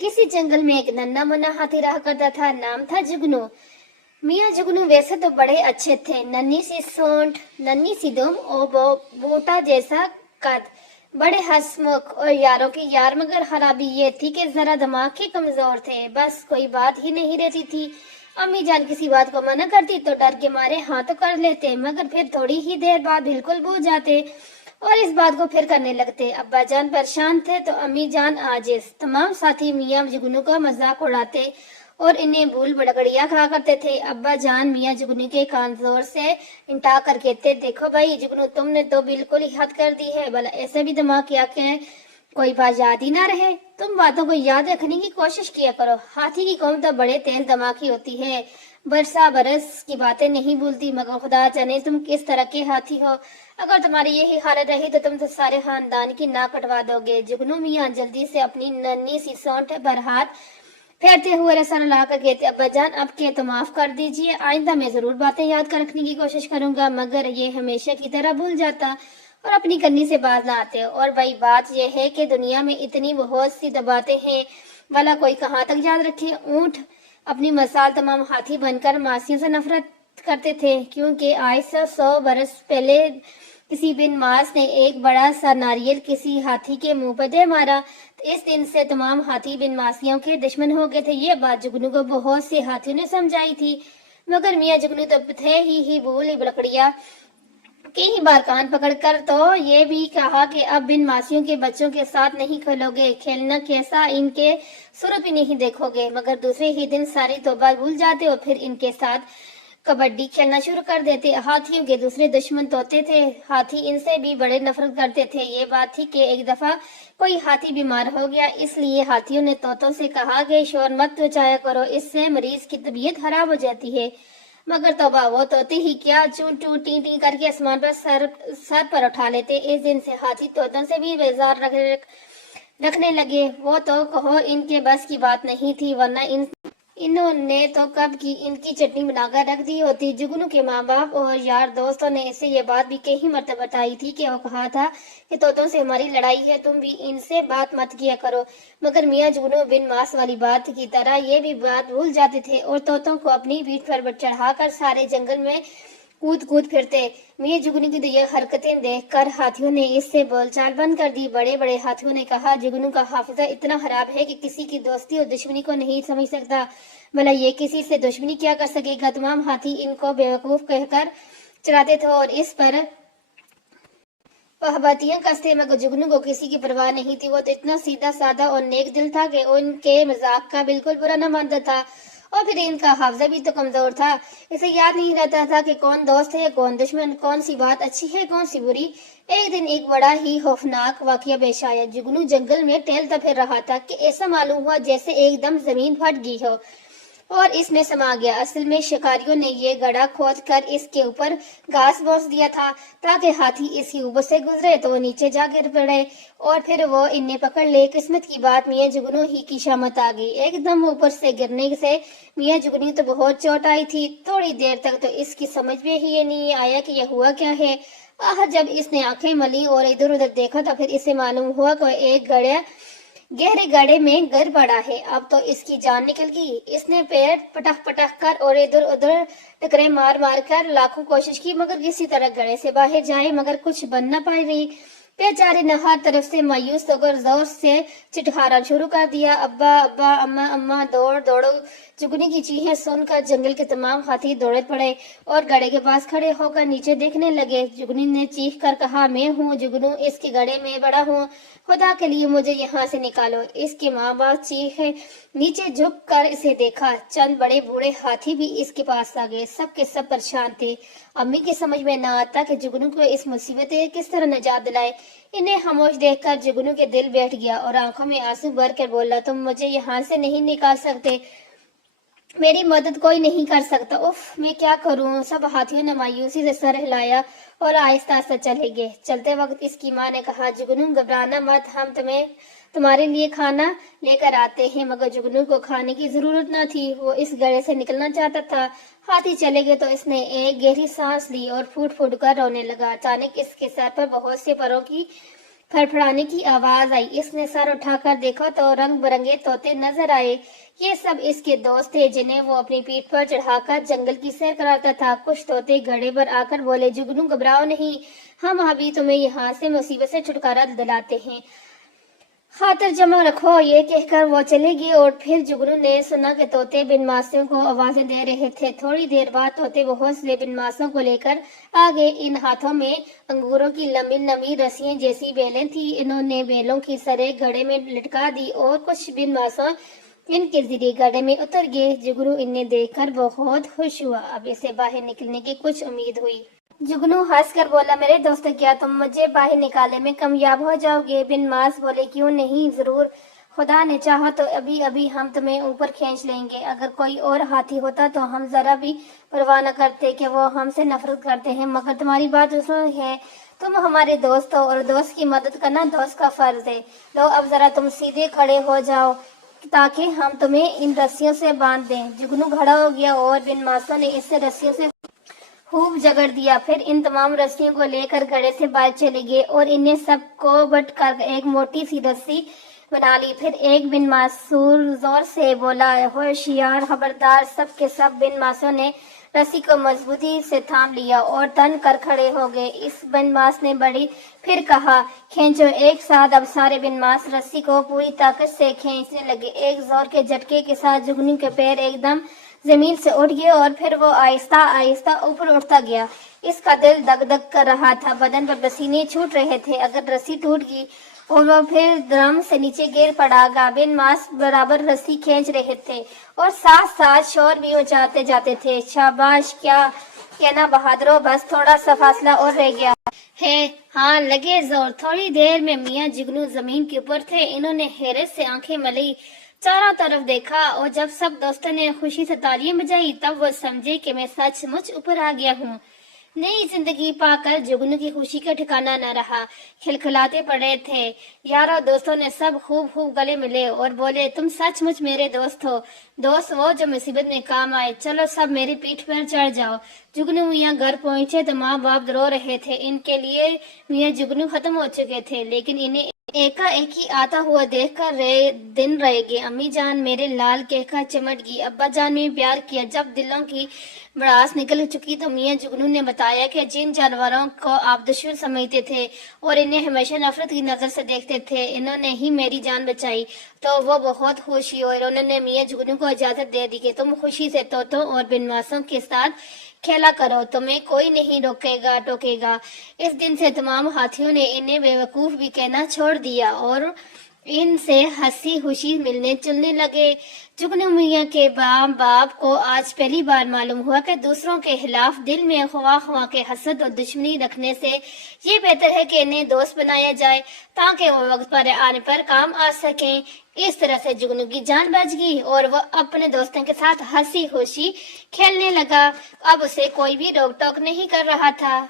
किसी जंगल में एक नन्हा मुन्ना हाथी रहा करता था। नाम था जुगनू। मियाँ जुगनू वैसे तो बड़े अच्छे थे। नन्ही सी सूंड, नन्ही सी दुम और बोटा जैसा कद, बड़े हंसमुख और यारों की यार। मगर खराबी ये थी कि जरा दिमाग के कमजोर थे। बस कोई बात ही नहीं रहती थी। अम्मी जान किसी बात को मना करती तो डर के मारे हाँ तो कर लेते, मगर फिर थोड़ी ही देर बाद बिल्कुल भूल जाते और इस बात को फिर करने लगते। अब्बा जान परेशान थे तो अम्मी जान आजिज। तमाम साथी मियाँ जुगनू का मजाक उड़ाते और इन्हें भूल भड़कड़ियाँ कहा करते थे। अब्बा जान मियाँ जुगनू के कान जोर से इंटा कर कहते, देखो भाई जुगनू, तुमने तो बिल्कुल ही हद कर दी है। भला ऐसे भी दिमाग क्या के कोई बात याद ही ना रहे। तुम बातों को याद रखने की कोशिश किया करो। हाथी की कौम तो बड़े तेज दिमागी होती है, बरसा बरस की बातें नहीं भूलती। मगर खुदा जाने तुम किस तरह के हाथी हो। अगर तुम्हारी यही हालत रही तो तुम तो सारे खानदान की नाक कटवा दोगे। जुगनू मियाँ जल्दी से अपनी नन्ही सी सौंठ पर हाथ फेरते हुए रसन ला कर कहते, अब्बा जान अब के तो माफ कर दीजिए। आइंदा मैं जरूर बातें याद कर रखने की कोशिश करूंगा, मगर ये हमेशा की तरह भूल जाता और अपनी करनी से बाज ना आते। और भाई बात यह है कि दुनिया में इतनी बहुत सी बातें हैं, भला कोई कहाँ तक याद रखे। ऊंट अपनी मसाल तमाम हाथी बनकर मासियों से नफरत करते थे, क्योंकि आज से 100 बरस पहले किसी बिन मास ने एक बड़ा सा नारियल किसी हाथी के मुंह पर दे मारा। तो इस दिन से तमाम हाथी बिन मासियों के दुश्मन हो गए थे। ये बात जुगनू को बहुत से हाथियों ने समझाई थी, मगर मियाँ जुगनू तो थे ही भूल बड़कड़िया। कई बार कान पकड़कर तो ये भी कहा कि अब बिन मासियों के बच्चों के साथ नहीं खेलोगे, खेलना कैसा इनके सूरत भी नहीं देखोगे। मगर दूसरे ही दिन सारी तौबा भूल जाते और फिर इनके साथ कबड्डी खेलना शुरू कर देते। हाथियों के दूसरे दुश्मन तोते थे। हाथी इनसे भी बड़े नफरत करते थे। ये बात थी कि एक दफा कोई हाथी बीमार हो गया, इसलिए हाथियों ने तोतों से कहा कि शोर मत मचाया करो, इससे मरीज की तबीयत खराब हो जाती है। मगर तौबा, वो तोते ही क्या चू टू टी टी करके आसमान पर सर पर उठा लेते। इस दिन से हाथी तोतों से भी बेजार रखने लगे। वो तो कहो इनके बस की बात नहीं थी, वरना इन्होंने तो कब की इनकी चटनी बनाकर रख दी होती। जुगनू के माँ बाप और यार दोस्तों ने इसे ये बात भी कई मरतबा बताई थी कि वो कहा था कि तोतों से हमारी लड़ाई है, तुम भी इनसे बात मत किया करो। मगर मियाँ जुगनू बिन मास वाली बात की तरह ये भी बात भूल जाते थे और तोतों को अपनी पीठ पर चढ़ाकर सारे जंगल में कूद कूद फिरते। मियाँ जुगनू की ये हरकतें देखकर हाथियों ने इससे बोलचाल बंद कर दी। बड़े बड़े हाथियों ने कहा, जुगनू का हाफिजा इतना खराब है कि किसी की दोस्ती और दुश्मनी को नहीं समझ सकता। भला ये किसी से दुश्मनी क्या कर सकेगा। तमाम हाथी इनको बेवकूफ कहकर चलाते थे और इस पर बहबातियां कसते, मगर जुगनू को किसी की परवाह नहीं थी। वो तो इतना सीधा साधा और नेक दिल था कि उनके मजाक का बिल्कुल बुरा न मानता था। और फिर इनका हाफजा भी तो कमजोर था। इसे याद नहीं रहता था कि कौन दोस्त है कौन दुश्मन, कौन सी बात अच्छी है कौन सी बुरी। एक दिन एक बड़ा ही खौफनाक वाकया पेश आया। जुगनू जंगल में टहलता फिर रहा था कि ऐसा मालूम हुआ जैसे एकदम जमीन फट गई हो और इसमें समा गया। असल में शिकारियों ने ये गड्ढा खोद कर इसके ऊपर घास बोस दिया था ताकि हाथी इसके ऊपर से गुजरे तो वो नीचे जा गिर पड़े और फिर वो इन्हें पकड़ ले। किस्मत की बात मियाँ जुगनू ही की शामत आ गई। एकदम ऊपर से गिरने से मियाँ जुगनू तो बहुत चोट आई थी। थोड़ी देर तक तो इसकी समझ में ही नहीं आया कि यह हुआ क्या है। जब इसने आंखें मली और इधर उधर देखा तो फिर इसे मालूम हुआ कि एक गहरे गड्ढे में गिर पड़ा है। अब तो इसकी जान निकल गई। इसने पैर पटक पटक कर और इधर उधर टकरे मार मार कर लाखों कोशिश की, मगर किसी तरह गड्ढे से बाहर जाए, मगर कुछ बन न पाई रही। बेचारे ने हर तरफ से मायूस होकर जोर से चिल्लाना शुरू कर दिया, अब्बा अब्बा, अम्मा अम्मा, दौड़ दौड़ो। जुगनू की चीखें सुनकर जंगल के तमाम हाथी दौड़े पड़े और गड्ढे के पास खड़े होकर नीचे देखने लगे। जुगनू ने चीख कर कहा, मैं हूँ जुगनू, इसके गड्ढे में बड़ा हूँ, खुदा के लिए मुझे यहाँ से निकालो। इसके माँ बाप चीखे नीचे झुक कर इसे देखा। चंद बड़े बूढ़े हाथी भी इसके पास आ गए। सब के सब परेशान थे। अम्मी की समझ में न आता कि जुगनू को इस मुसीबत से किस तरह निजात दिलाए। इन्हें खामोश देखकर जुगनू के दिल बैठ गया और आंखों में आंसू भर कर बोला, तुम मुझे यहाँ से नहीं निकाल सकते, मेरी मदद कोई नहीं कर सकता। उफ, मैं क्या करूं। सब हाथियों ने मायूसी से सर हिलाया और आहिस्ता आहिस्ता चले गए। चलते वक्त इसकी माँ ने कहा, जुगनू घबराना मत, हम तुम्हारे लिए खाना लेकर आते हैं। मगर जुगनू को खाने की जरूरत न थी। वो इस गड्ढे से निकलना चाहता था। हाथी चले गए तो इसने एक गहरी सांस ली और फूट फूट कर रोने लगा। अचानक इसके सर पर बहुत से परों की फड़फड़ाने की आवाज आई। इसने सर उठाकर देखा तो रंग बिरंगे तोते नजर आए। ये सब इसके दोस्त थे जिन्हें वो अपनी पीठ पर चढ़ाकर जंगल की सैर कराता था। कुछ तोते घड़े पर आकर बोले, जुगनू घबराओ नहीं, हम अभी तुम्हें यहाँ से मुसीबत से छुटकारा दिलाते हैं, खातिर जमा रखो। ये कहकर वो चले गए और फिर जुगनू ने सुना कि तोते बिनमासियों को आवाजें दे रहे थे। थोड़ी देर बाद तोते बहुत से बिनमासों को लेकर आ गए। इन हाथों में अंगूरों की लंबी लंबी रस्सियां जैसी बेलें थी। इन्होंने बेलों की सरे घड़े में लटका दी और कुछ बिनमासों इनके जरिए गड्ढे में उतर गए। जुगनू इन्हें देखकर बहुत खुश हुआ। अब इसे बाहर निकलने की कुछ उम्मीद हुई। जुगनू हंसकर बोला, मेरे दोस्त, क्या तुम मुझे बाहर निकालने में कामयाब हो जाओगे? बिन मास बोले, क्यों नहीं, जरूर, खुदा ने चाहा तो अभी अभी हम तुम्हें ऊपर खींच लेंगे। अगर कोई और हाथी होता तो हम जरा भी परवाह न करते कि वो हमसे नफरत करते हैं, मगर तुम्हारी बात उसमें है, तुम हमारे दोस्त हो और दोस्त की मदद करना दोस्त का फर्ज है। लो अब जरा तुम सीधे खड़े हो जाओ ताकि हम तुम्हें इन रस्सियों से बांध दें। जुगनू खड़ा हो गया और बिन मासों ने इससे रस्सियों से खूब जगड़ दिया। फिर इन तमाम रस्सियों को लेकर घड़े से बाहर चले गए और इन्हें सबको बट कर एक मोटी सी रस्सी बना ली। फिर एक बिन मासूर जोर से बोला, होशियार, खबरदार। सब के सब बिन मासों ने रस्सी को मजबूती से थाम लिया और तन कर खड़े हो गए। इस बिन मास ने बड़ी फिर कहा, खींचो एक साथ। अब सारे बिन मास रस्सी को पूरी ताकत से खींचने लगे। एक जोर के झटके के साथ जुगनू के पैर एकदम जमीन से उठ गए और फिर वो आहिस्ता आहिस्ता ऊपर उठता गया। इसका दिल दग दग कर रहा था, बदन पर पसीने छूट रहे थे। अगर रस्सी टूट गई और वो फिर दम से नीचे गिर पड़ा। बिन मास बराबर रस्सी खींच रहे थे और साथ साथ शोर भी मचाते जाते थे। शाबाश, क्या कहना बहादुरो, बस थोड़ा सा फासला और रह गया है। हाँ, लगे जोर। थोड़ी देर में मियाँ जुगनू जमीन के ऊपर थे। इन्होंने हैरत से आंखें मली, चारों तरफ देखा और जब सब दोस्तों ने खुशी से तालियां बजाई तब वो समझे कि मैं सचमुच ऊपर आ गया हूँ। नई जिंदगी पाकर जुगनू की खुशी का ठिकाना न रहा, खिलखिलाते पड़े थे। यारों दोस्तों ने सब खूब खूब गले मिले और बोले, तुम सचमुच मेरे दोस्त हो, दोस्त वो जो मुसीबत में काम आए। चलो सब मेरी पीठ पर चढ़ जाओ। जुगनू मियाँ घर पहुंचे तो माँ बाप रो रहे थे। इनके लिए मियाँ जुगनू खत्म हो चुके थे, लेकिन इन्हें एकाएक ही आता हुआ देखकर दिन रह गए। अम्मी जान मेरे लाल कहकर चिमट गई। अब्बा जान ने प्यार किया। जब दिलों की भड़ास निकल चुकी तो मियाँ जुगनू ने बताया कि जिन जानवरों को आप दुश्मन समझते थे और इन्हें हमेशा नफरत की नजर से देखते थे, इन्होंने ही मेरी जान बचाई। तो वो बहुत खुश हुई और उन्होंने मियाँ जुगनू को इजाजत दे दी कि तुम खुशी से तोतों और बिनवासों के साथ खेला करो, तुम्हें कोई नहीं रोकेगा टोकेगा। इस दिन से तमाम हाथियों ने इन्हें बेवकूफ भी कहना छोड़ दिया और इनसे हंसी खुशी मिलने जुलने लगे। जुगनू मियाँ के बाप को आज पहली बार मालूम हुआ कि दूसरों के खिलाफ दिल में ख्वाह के हसद और दुश्मनी रखने से ये बेहतर है कि इन्हें दोस्त बनाया जाए ताकि वो वक्त पर आने पर काम आ सकें। इस तरह से जुगनू की जान बच गई और वो अपने दोस्तों के साथ हंसी खुशी खेलने लगा। अब उसे कोई भी रोक टोक नहीं कर रहा था।